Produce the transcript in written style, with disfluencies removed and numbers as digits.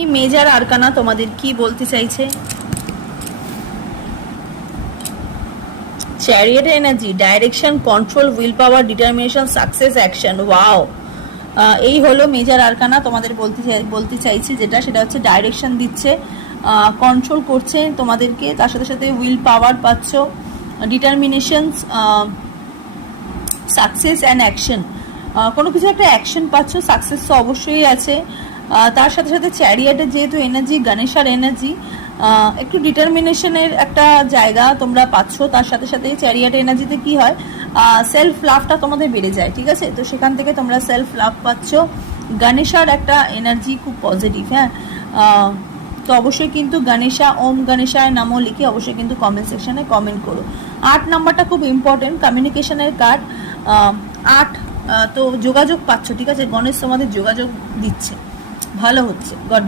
এই major arcana তোমাদের কি বলতে চাইছে? Chariot energy, direction, control, will power, determination, success, action. Wow, এই হলো মেজর আরকানা তোমাদের বলতে চাইছে, যেটা সেটা হচ্ছে ডাইরেকশন দিচ্ছে, কন্ট্রোল করছে তোমাদেরকে, তার সাথে সাথে উইল পাওয়ার পাচ্ছ, ডিটারমিনেশনস, সাকসেস অ্যান্ড অ্যাকশন। কোনো কিছু একটা অ্যাকশন পাচ্ছ, সাকসেস তো অবশ্যই আছে। তার সাথে সাথে চ্যারিয়টের যেহেতু এনার্জি, গণেশার এনার্জি, একটু ডিটারমিনেশনের একটা জায়গা তোমরা পাচ্ছ। তার সাথে সাথে চ্যারিয়ট এনার্জিতে কি হয়, সেলফ লাভটা তোমাদের বেড়ে যায়, ঠিক আছে? তো সেখান থেকে তোমরা সেলফ লাভ পাচ্ছ। গণেশার একটা এনার্জি খুব পজিটিভ। হ্যাঁ, তো অবশ্যই কিন্তু গণেশা, ওম গণেশায় নামও লিখে অবশ্যই কিন্তু কমেন্ট সেকশনে কমেন্ট করো। 8 নাম্বারটা খুব ইম্পর্টেন্ট, কমিউনিকেশনের কার্ড। 8, তো যোগাযোগ পাচ্ছ, ঠিক আছে? গণেশ তোমাদের যোগাযোগ দিচ্ছে, ভালো হচ্ছে। গড